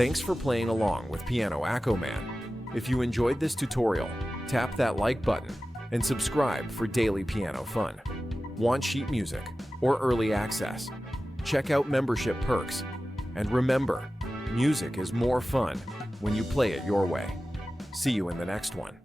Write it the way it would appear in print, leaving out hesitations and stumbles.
Thanks for playing along with Piano AccoMan. If you enjoyed this tutorial, tap that like button and subscribe for daily piano fun. Want sheet music or early access? Check out membership perks. And remember, music is more fun when you play it your way. See you in the next one.